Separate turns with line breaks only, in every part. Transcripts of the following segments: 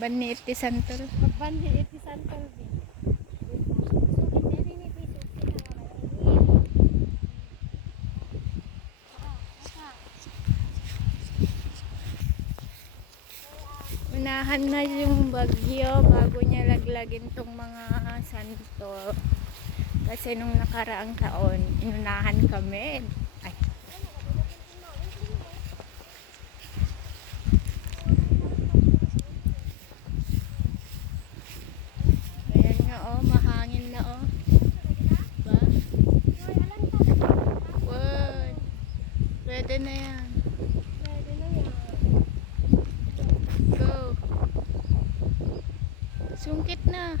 Banit ti Santol.
Magbandi iti Santol.
Unahan na yung bagyo bago niya laglagin tong mga santo. Kasi nung nakaraang taon, inunahan kami. Ay. Ayan nga oh, mahangin na oh. Ba? Word. Pwede na yan.
Pwede na yan.
Go. Sungkit na.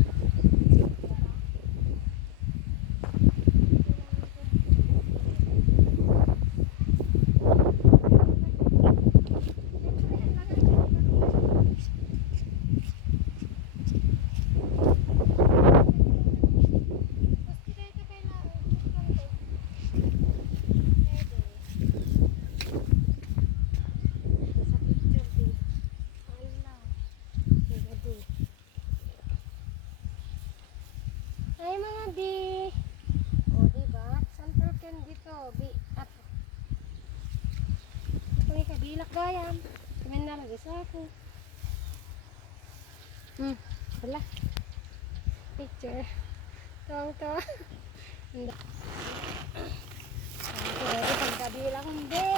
Bi. O diba? Sample can dito. Bi. Ito yung kabilak gayam. Kami na lagi sa ako. Hmm. Wala. Picture. Tawang to. Hindi. Yung pagkabilang hindi.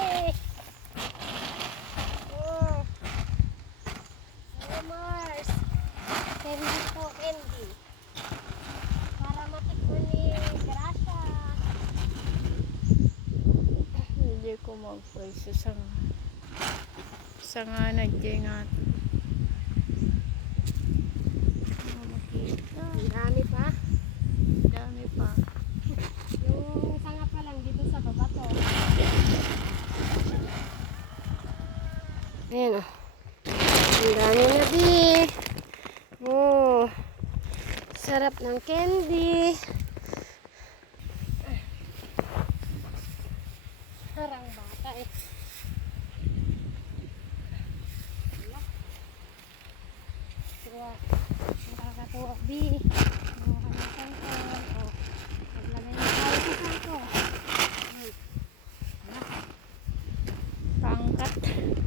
Oh. Hello Mars. Candy po candy.
Mag-voice sa nga. Sa nga nagjengat. Ano makita?
Dami pa.
Dami pa.
Yung sanga pa lang dito sa baba to. Ayan o. Ang dami na di. Oh. Sarap ng candy. Nakakatuwa, Bi. Nakakalimutan ko. Oh. Paglagay mo tayo sa sako.
Pangkat.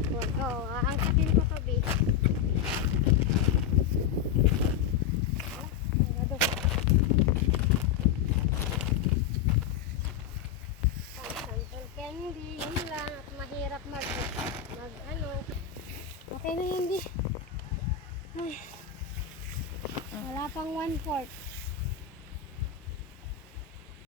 Huwag. Ah, candy, yun lang. At mahirap mag, mag ano. Okay na yun. Ay. Wala pang one fourth.